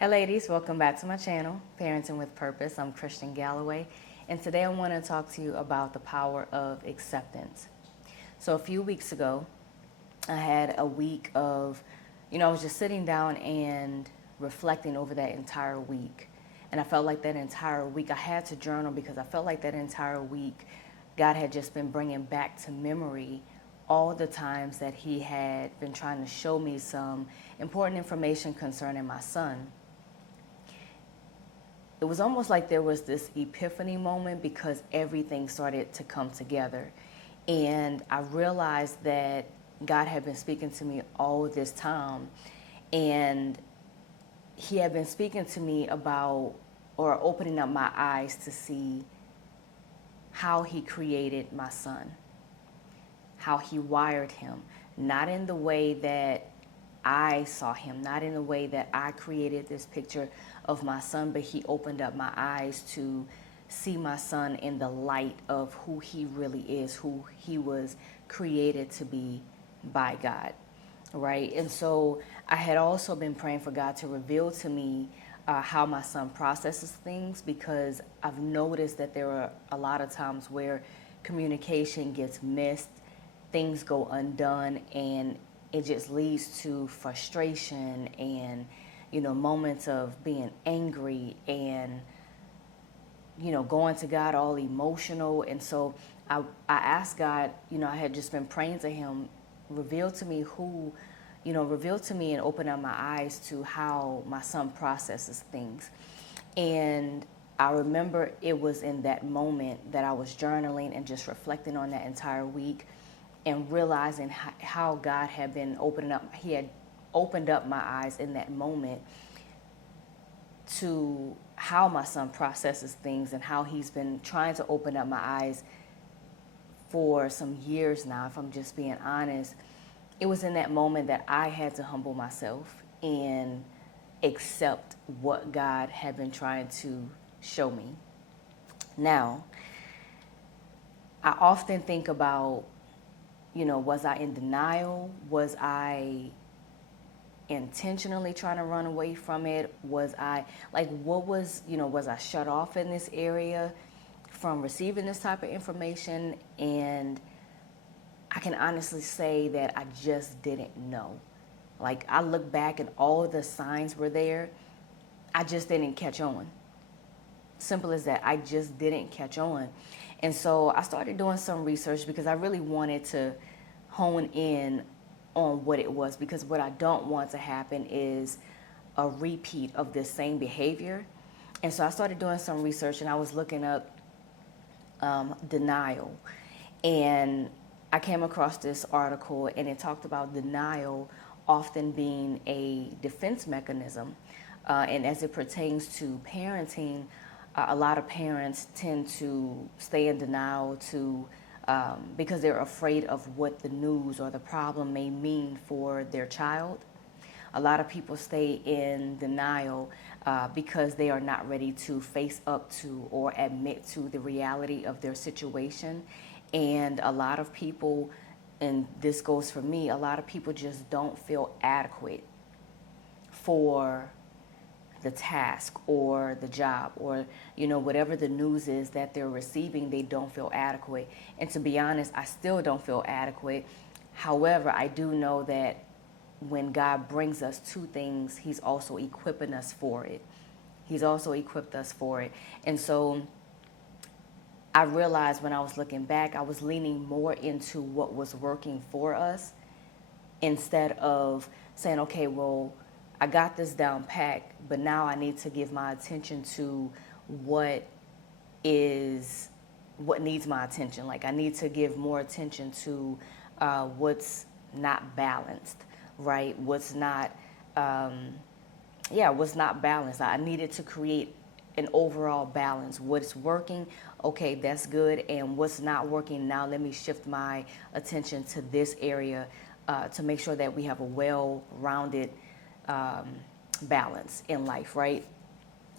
Hey ladies, welcome back to my channel, Parenting with Purpose. I'm Christian Galloway, and today I want to talk to you about the power of acceptance. So a few weeks ago, I had a week of, I was just sitting down and reflecting over that entire week. And I felt like that entire week, I had to journal because I felt like that entire week, God had just been bringing back to memory all the times that He had been trying to show me some important information concerning my son. It was almost like there was this epiphany moment because everything started to come together. And I realized that God had been speaking to me all this time. And He had been speaking to me about, or opening up my eyes to see how He created my son, how He wired him, not in the way that I saw him, not in the way that I created this picture of my son, but He opened up my eyes to see my son in the light of who he really is, who he was created to be by God, right? And so I had also been praying for God to reveal to me how my son processes things, because I've noticed that there are a lot of times where communication gets missed, things go undone, and it just leads to frustration and, moments of being angry and, going to God all emotional. And so I asked God, I had just been praying to Him, reveal to me reveal to me and open up my eyes to how my son processes things. And I remember it was in that moment that I was journaling and just reflecting on that entire week and realizing how God had been He had opened up my eyes in that moment to how my son processes things and how he's been trying to open up my eyes for some years now, if I'm just being honest. It was in that moment that I had to humble myself and accept what God had been trying to show me. Now, I often think about, was I in denial? Was I intentionally trying to run away from it? Was I was I shut off in this area from receiving this type of information? And I can honestly say that I just didn't know. Like, I look back and all of the signs were there. I just didn't catch on. Simple as that. I just didn't catch on. And so I started doing some research because I really wanted to hone in on what it was, because what I don't want to happen is a repeat of this same behavior. And so I started doing some research and I was looking up denial. And I came across this article and it talked about denial often being a defense mechanism. And as it pertains to parenting, a lot of parents tend to stay in denial because they're afraid of what the news or the problem may mean for their child. A lot of people stay in denial because they are not ready to face up to or admit to the reality of their situation. And a lot of people, and this goes for me, a lot of people just don't feel adequate for the task or the job or whatever the news is that they're receiving. They don't feel adequate. And to be honest, I still don't feel adequate. However, I do know that when God brings us to things, He's also equipping us for it. He's also equipped us for it. And so I realized when I was looking back, I was leaning more into what was working for us instead of saying, okay, well, I got this down pat, but now I need to give my attention to what needs my attention. Like, I need to give more attention to what's not balanced, right? What's not balanced. I needed to create an overall balance. What's working, okay, that's good. And what's not working, now let me shift my attention to this area to make sure that we have a well-rounded balance in life, right?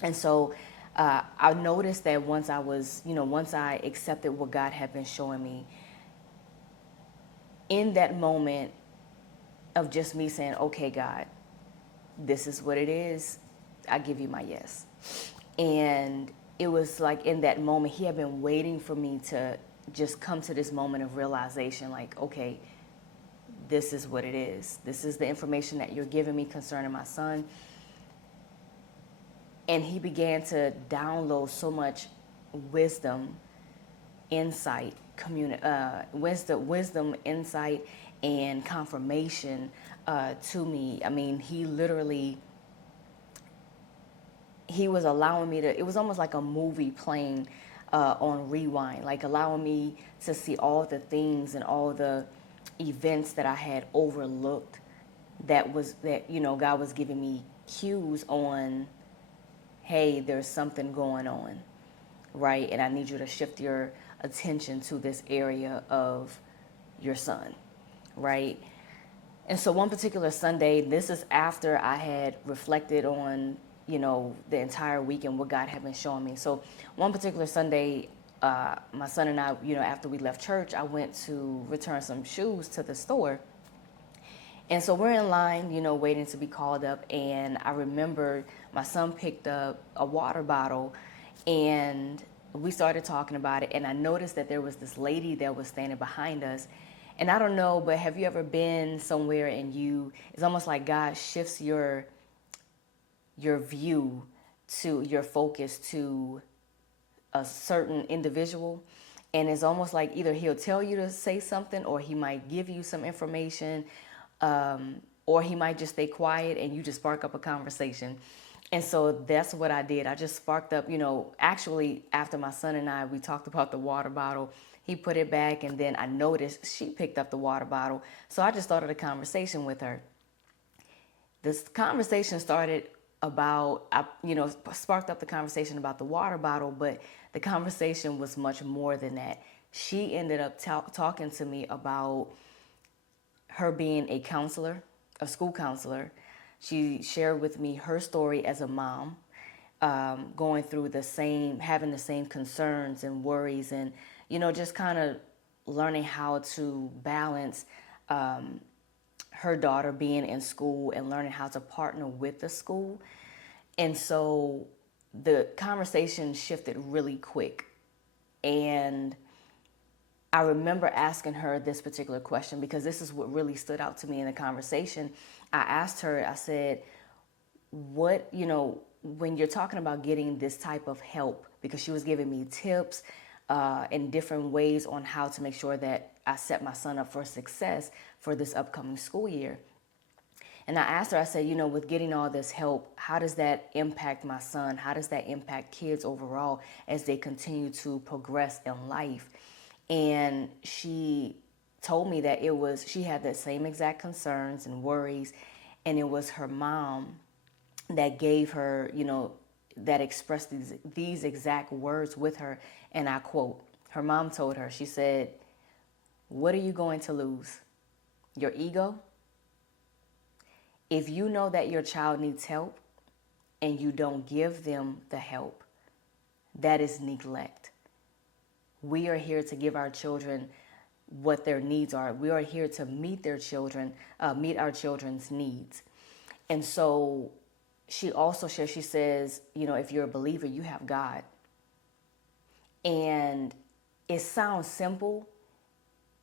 And so I noticed that once I accepted what God had been showing me, in that moment of just me saying, okay, God, this is what it is. I give you my yes. And it was like in that moment, he had been waiting for me to just come to this moment of realization, like, okay, this is what it is. This is the information that you're giving me concerning my son. And he began to download so much wisdom, insight, wisdom, insight, and confirmation to me. I mean, he was allowing me to, it was almost like a movie playing on rewind, like allowing me to see all the things and all the events that I had overlooked that God was giving me cues on, hey, there's something going on, right? And I need you to shift your attention to this area of your son, right? And so one particular Sunday, this is after I had reflected on, the entire week and what God had been showing me. So one particular Sunday, my son and I, after we left church, I went to return some shoes to the store. And so we're in line, waiting to be called up. And I remember my son picked up a water bottle and we started talking about it. And I noticed that there was this lady that was standing behind us. And I don't know, but have you ever been somewhere and it's almost like God shifts your view to your focus to a certain individual. And it's almost like either he'll tell you to say something or he might give you some information. Or he might just stay quiet and you just spark up a conversation. And so that's what I did. I just sparked up, actually after my son and I, we talked about the water bottle. He put it back and then I noticed she picked up the water bottle. So I just started a conversation with her. This conversation started sparked up the conversation about the water bottle, but the conversation was much more than that. She ended up talking to me about her being a counselor, a school counselor. She shared with me her story as a mom, going through having the same concerns and worries and, just kind of learning how to balance her daughter being in school and learning how to partner with the school. And so the conversation shifted really quick. And I remember asking her this particular question because this is what really stood out to me in the conversation. I asked her, I said, when you're talking about getting this type of help, because she was giving me tips in different ways on how to make sure that I set my son up for success for this upcoming school year. And I asked her, I said, with getting all this help, how does that impact my son? How does that impact kids overall as they continue to progress in life? And she told me that she had the same exact concerns and worries. And it was her mom that gave her, that expressed these exact words with her. And I quote, her mom told her, she said, "What are you going to lose? Your ego? If you know that your child needs help and you don't give them the help, that is neglect. We are here to give our children what their needs are. We are here to meet our children's needs." And so she also shares, she says, if you're a believer, you have God. And it sounds simple,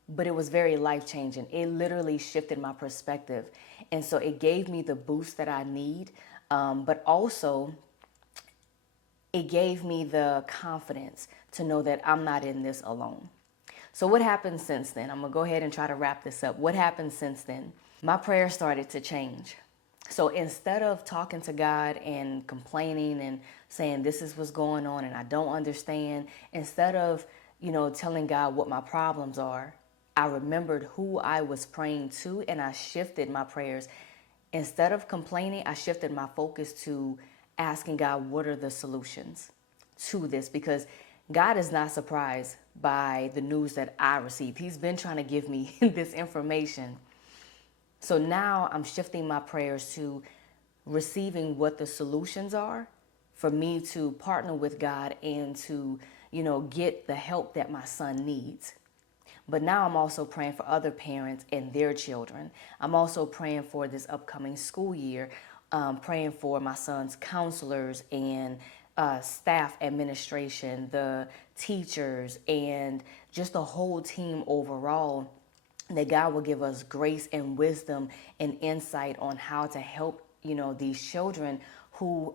but it was very life-changing. It literally shifted my perspective. And so it gave me the boost that I need, but also it gave me the confidence to know that I'm not in this alone. So what happened since then? I'm going to go ahead and try to wrap this up. What happened since then? My prayers started to change. So instead of talking to God and complaining and saying this is what's going on and I don't understand, instead of, telling God what my problems are, I remembered who I was praying to and I shifted my prayers. Instead of complaining, I shifted my focus to asking God, what are the solutions to this? Because God is not surprised by the news that I received. He's been trying to give me this information. So now I'm shifting my prayers to receiving what the solutions are for me to partner with God and to, get the help that my son needs. But now I'm also praying for other parents and their children. I'm also praying for this upcoming school year praying for my son's counselors and staff administration, the teachers, and just the whole team overall, that God will give us grace and wisdom and insight on how to help, these children who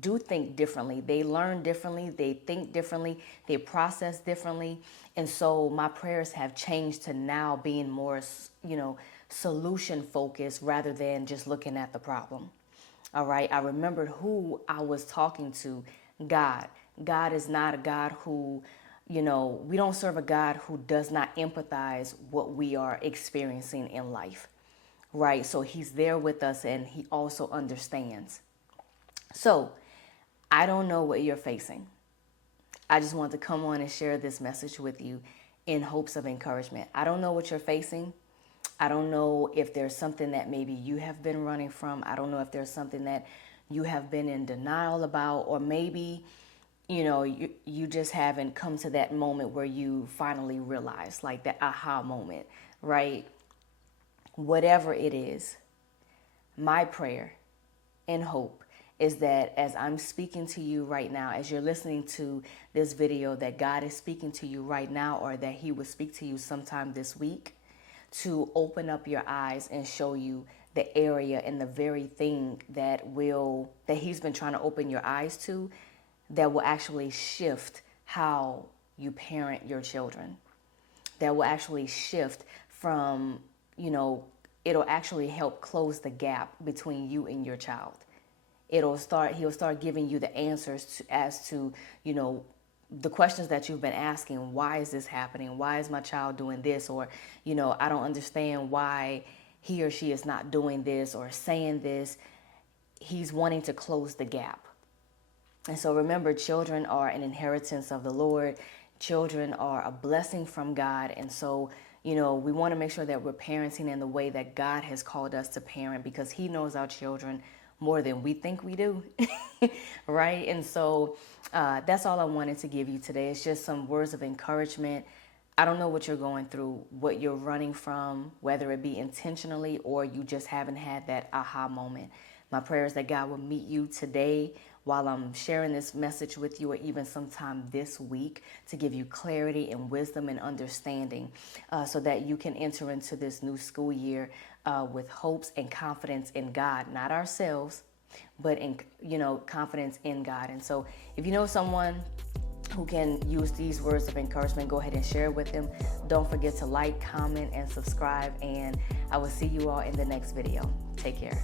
do think differently. They learn differently, they think differently, they process differently. And so my prayers have changed to now being more, solution focused rather than just looking at the problem. All right. I remembered who I was talking to. God. God is not a God who, we don't serve a God who does not empathize what we are experiencing in life. Right. So he's there with us and he also understands. So I don't know what you're facing. I just want to come on and share this message with you in hopes of encouragement. I don't know what you're facing. I don't know if there's something that maybe you have been running from. I don't know if there's something that you have been in denial about, or maybe, you just haven't come to that moment where you finally realize, like that aha moment, right? Whatever it is, my prayer and hope is that as I'm speaking to you right now, as you're listening to this video, that God is speaking to you right now, or that he will speak to you sometime this week, to open up your eyes and show you the area and the very thing that he's been trying to open your eyes to, that will actually shift how you parent your children. That will actually shift from, it'll actually help close the gap between you and your child. He'll start giving you the answers as to, the questions that you've been asking. Why is this happening? Why is my child doing this? Or, I don't understand why he or she is not doing this or saying this. He's wanting to close the gap. And so remember, children are an inheritance of the Lord. Children are a blessing from God. And so, we want to make sure that we're parenting in the way that God has called us to parent, because he knows our children more than we think we do, right? And so that's all I wanted to give you today. It's just some words of encouragement. I don't know what you're going through, what you're running from, whether it be intentionally or you just haven't had that aha moment. My prayer is that God will meet you today while I'm sharing this message with you, or even sometime this week, to give you clarity and wisdom and understanding, so that you can enter into this new school year with hopes and confidence in God, not ourselves, but in confidence in God. And so if you know someone who can use these words of encouragement, go ahead and share it with them. Don't forget to like, comment, and subscribe, and I will see you all in the next video. Take care.